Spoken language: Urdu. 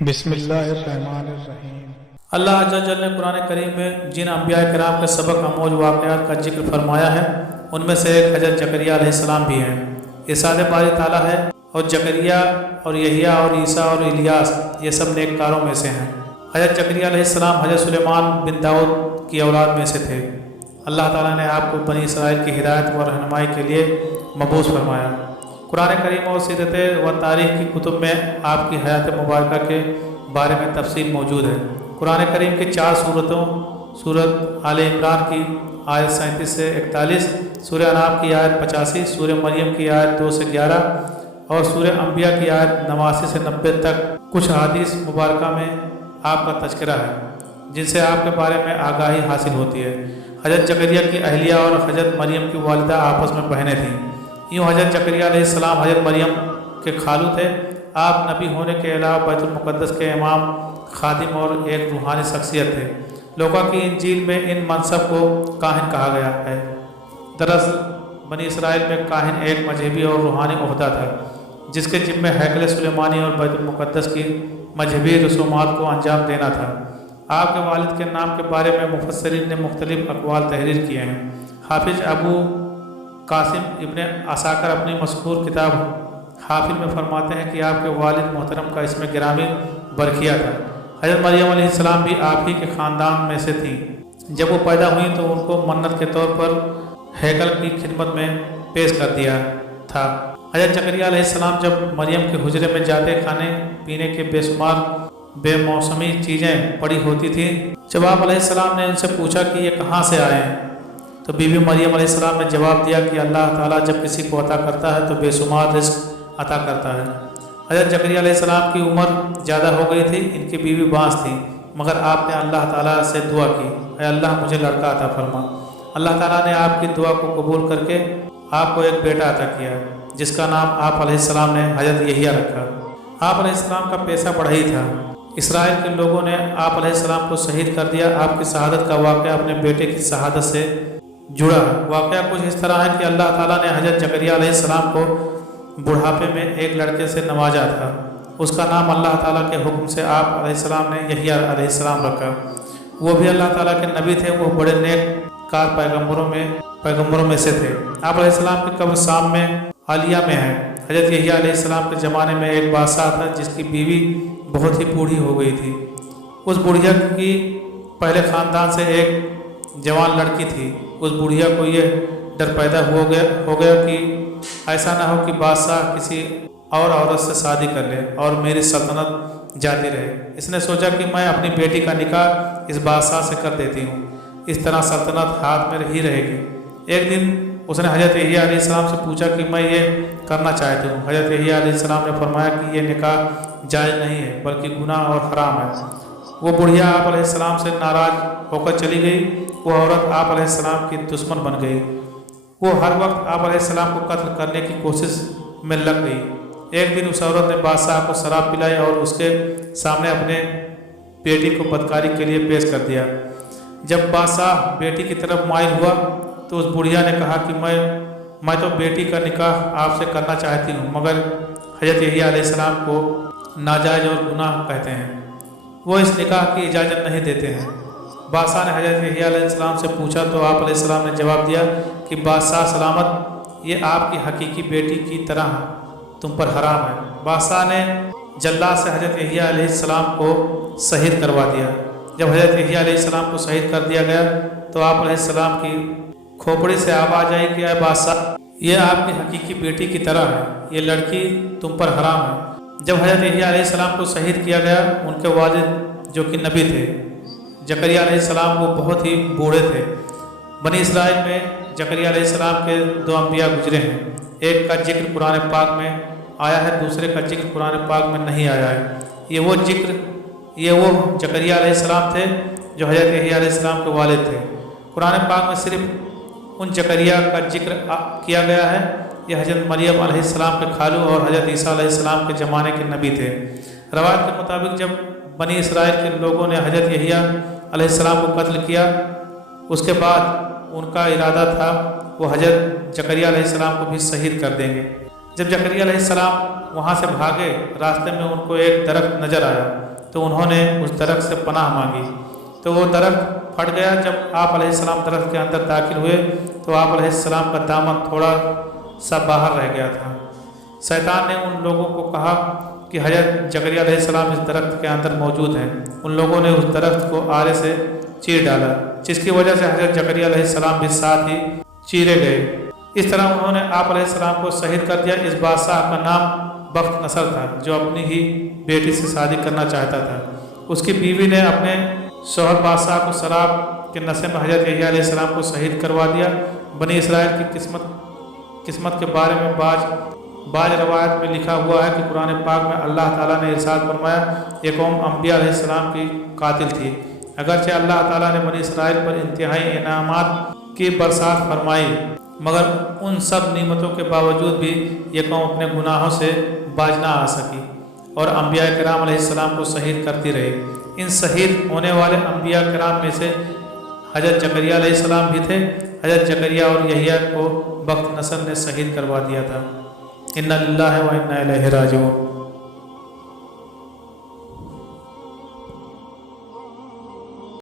بسم اللہ الرحمن الرحیم۔ اللہ عز و جل نے قرآن کریم میں جن انبیاء کرام کے سبق آموز واقعات کا ذکر فرمایا ہے ان میں سے ایک حضرت زکریا علیہ السلام بھی ہیں۔ ارشاد باری تعالیٰ ہے اور زکریا اور یحییٰ اور عیسیٰ اور الیاس یہ سب نیک کاروں میں سے ہیں۔ حضرت زکریا علیہ السلام حضرت سلیمان بن داؤد کی اولاد میں سے تھے۔ اللہ تعالیٰ نے آپ کو بنی اسرائیل کی ہدایت و رہنمائی کے لیے مبعوث فرمایا۔ قرآن کریم اور سیرت و تاریخ کی کتب میں آپ کی حیات مبارکہ کے بارے میں تفصیل موجود ہے۔ قرآن کریم کی 4 سورتوں سورۃ آل عمران کی آیت 37 سے 41، سورہ انعام کی آیت 85، سورہ مریم کی آیت 2 سے 11 اور سورہ انبیاء کی آیت 89 سے 90 تک کچھ احادیث مبارکہ میں آپ کا تذکرہ ہے جن سے آپ کے بارے میں آگاہی حاصل ہوتی ہے۔ حضرت زکریا کی اہلیہ اور حضرت مریم کی والدہ آپس میں بہنیں تھیں۔ یوں حضرت زکریا علیہ السلام حضرت مریم کے خالو تھے۔ آپ نبی ہونے کے علاوہ بیت المقدس کے امام، خادم اور ایک روحانی شخصیت تھے۔ لوقا کی انجیل میں ان منصب کو کاہن کہا گیا ہے۔ دراصل بنی اسرائیل میں کاہن ایک مذہبی اور روحانی عہدہ تھا جس کے ذمہ ہیکل سلیمانی اور بیت المقدس کی مذہبی رسومات کو انجام دینا تھا۔ آپ کے والد کے نام کے بارے میں مفسرین نے مختلف اقوال تحریر کیے ہیں۔ حافظ ابو قاسم ابن عساکر اپنی مشہور کتاب حافظ میں فرماتے ہیں کہ آپ کے والد محترم کا اسم گرامی برکیہ تھا۔ حضرت مریم علیہ السلام بھی آپ ہی کے خاندان میں سے تھیں۔ جب وہ پیدا ہوئیں تو ان کو منت کے طور پر ہیکل کی خدمت میں پیش کر دیا تھا۔ حضرت زکریا علیہ السلام جب مریم کے حجرے میں جاتے، کھانے پینے کے بے شمار بے موسمی چیزیں پڑی ہوتی تھیں۔ جب آپ علیہ السلام نے ان سے پوچھا کہ یہ کہاں سے آئے ہیں تو بی بی مریم علیہ السلام نے جواب دیا کہ اللہ تعالیٰ جب کسی کو عطا کرتا ہے تو بے شمار رزق عطا کرتا ہے۔ حضرت زکریا علیہ السلام کی عمر زیادہ ہو گئی تھی، ان کی بیوی بانس تھی، مگر آپ نے اللہ تعالیٰ سے دعا کی، اے اللہ مجھے لڑکا عطا فرما۔ اللہ تعالیٰ نے آپ کی دعا کو قبول کر کے آپ کو ایک بیٹا عطا کیا جس کا نام آپ علیہ السلام نے حضرت یحییٰ رکھا۔ آپ علیہ السلام کا پیشہ پڑھائی تھا۔ اسرائیل کے لوگوں نے آپ علیہ السلام کو شہید کر دیا۔ آپ کی شہادت کا واقعہ اپنے بیٹے کی شہادت سے جڑا۔ واقعہ کچھ اس طرح ہے کہ اللہ تعالیٰ نے حضرت زکریا علیہ السلام کو بڑھاپے میں ایک لڑکے سے نوازا تھا۔ اس کا نام اللہ تعالیٰ کے حکم سے آپ علیہ السلام نے یحییٰ علیہ السلام رکھا۔ وہ بھی اللہ تعالیٰ کے نبی تھے۔ وہ بڑے نیک کار پیغمبروں میں سے تھے۔ آپ علیہ السلام کی قبر شام میں عالیہ میں ہے۔ حضرت یحییٰ علیہ السلام کے زمانے میں ایک بادشاہ تھا جس کی بیوی بہت ہی بوڑھی ہو گئی تھی۔ اس بڑھیا کی پہلے خاندان سے ایک جوان لڑکی تھی۔ اس بڑھیا کو یہ ڈر پیدا ہو گیا کہ ایسا نہ ہو کہ بادشاہ کسی اور عورت سے شادی کر لے اور میری سلطنت جاتی رہے۔ اس نے سوچا کہ میں اپنی بیٹی کا نکاح اس بادشاہ سے کر دیتی ہوں، اس طرح سلطنت ہاتھ میں ہی رہے گی۔ ایک دن اس نے حضرت یحییٰ علیہ السلام سے پوچھا کہ میں یہ کرنا چاہتی ہوں۔ حضرت یحییٰ علیہ السلام نے فرمایا کہ یہ نکاح جائز نہیں ہے بلکہ گناہ اور حرام ہے۔ وہ بڑھیا آپ علیہ السلام سے ناراض ہو کر چلی گئی۔ وہ عورت آپ علیہ السلام کی دشمن بن گئی۔ وہ ہر وقت آپ علیہ السلام کو قتل کرنے کی کوشش میں لگ گئی۔ ایک دن اس عورت نے بادشاہ کو شراب پلائی اور اس کے سامنے اپنے بیٹی کو بدکاری کے لیے پیش کر دیا۔ جب بادشاہ بیٹی کی طرف مائل ہوا تو اس بڑھیا نے کہا کہ میں تو بیٹی کا نکاح آپ سے کرنا چاہتی ہوں، مگر حضرت یحییٰ علیہ السلام کو ناجائز اور گناہ کہتے ہیں، وہ اس نکاح کی اجازت نہیں دیتے ہیں۔ بادشاہ نے حضرت یحییٰ علیہ السلام سے پوچھا تو آپ علیہ السلام نے جواب دیا کہ بادشاہ سلامت، یہ آپ کی حقیقی بیٹی کی طرح تم پر حرام ہے۔ بادشاہ نے جلاد سے حضرت یحییٰ علیہ السلام کو شہید کروا دیا۔ جب حضرت یحییٰ علیہ السلام کو شہید کر دیا گیا تو آپ علیہ السلام کی کھوپڑی سے آواز آئی کہ اے بادشاہ، یہ آپ کی حقیقی بیٹی کی طرح ہے، یہ لڑکی تم پر حرام ہے۔ جب حضرت یحییٰ علیہ السلام کو شہید کیا گیا، ان کے والد جو کہ نبی تھے زکریا علیہ السلام، وہ بہت ہی بوڑھے تھے۔ بنی اسرائیل میں زکریا علیہ السلام کے 2 انبیاء گزرے ہیں۔ ایک کا ذکر قرآن پاک میں آیا ہے، دوسرے کا ذکر قرآن پاک میں نہیں آیا ہے۔ یہ وہ زکریا علیہ السلام تھے جو حضرت یحییٰ علیہ السلام کے والد تھے۔ قرآن پاک میں صرف ان زکریا کا ذکر کیا گیا ہے۔ یہ حضرت مریم علیہ السلام کے خالو اور حضرت عیسیٰ علیہ السلام کے زمانے کے نبی تھے۔ روایت کے مطابق جب بنی اسرائیل کے لوگوں نے حضرت یحییٰ علیہ السلام کو قتل کیا، اس کے بعد ان کا ارادہ تھا وہ حضرت زکریا علیہ السلام کو بھی شہید کر دیں گے، جب زکریا علیہ السلام وہاں سے بھاگے، راستے میں ان کو ایک درخت نظر آیا تو انہوں نے اس درخت سے پناہ مانگی، تو وہ درخت پھٹ گیا۔ جب آپ علیہ السلام درخت کے اندر داخل ہوئے تو آپ علیہ السلام کا دامن تھوڑا سا باہر رہ گیا تھا۔ شیطان نے ان لوگوں کو کہا کہ حضرت زکریا علیہ السلام اس درخت کے اندر موجود ہیں۔ ان لوگوں نے اس درخت کو آرے سے چیر ڈالا، جس کی وجہ سے حضرت زکریا علیہ السلام بھی ساتھ ہی چیرے گئے۔ اس طرح انہوں نے آپ علیہ السلام کو شہید کر دیا۔ اس بادشاہ کا نام بخت نصر تھا، جو اپنی ہی بیٹی سے شادی کرنا چاہتا تھا۔ اس کی بیوی نے اپنے شوہر بادشاہ کو شراب کے نشے میں حضرت یحییٰ علیہ السلام کو شہید کروا دیا۔ بنی اسرائیل کی قسمت کے بارے میں بعض روایت میں لکھا ہوا ہے کہ قرآن پاک میں اللہ تعالیٰ نے ارشاد فرمایا، یہ قوم انبیاء علیہ السلام کی قاتل تھی۔ اگرچہ اللہ تعالیٰ نے بنی اسرائیل پر انتہائی انعامات کی برسات فرمائی، مگر ان سب نعمتوں کے باوجود بھی یہ قوم اپنے گناہوں سے باز نہ آ سکی اور انبیاء کرام علیہ السلام کو شہید کرتی رہی۔ ان شہید ہونے والے انبیاء کرام میں سے حضرت زکریا علیہ السلام بھی تھے۔ حضرت زکریا اور یحییٰ کو بخت نصر نے شہید کروا دیا تھا۔ انا للہ و انا الیہ راجعون۔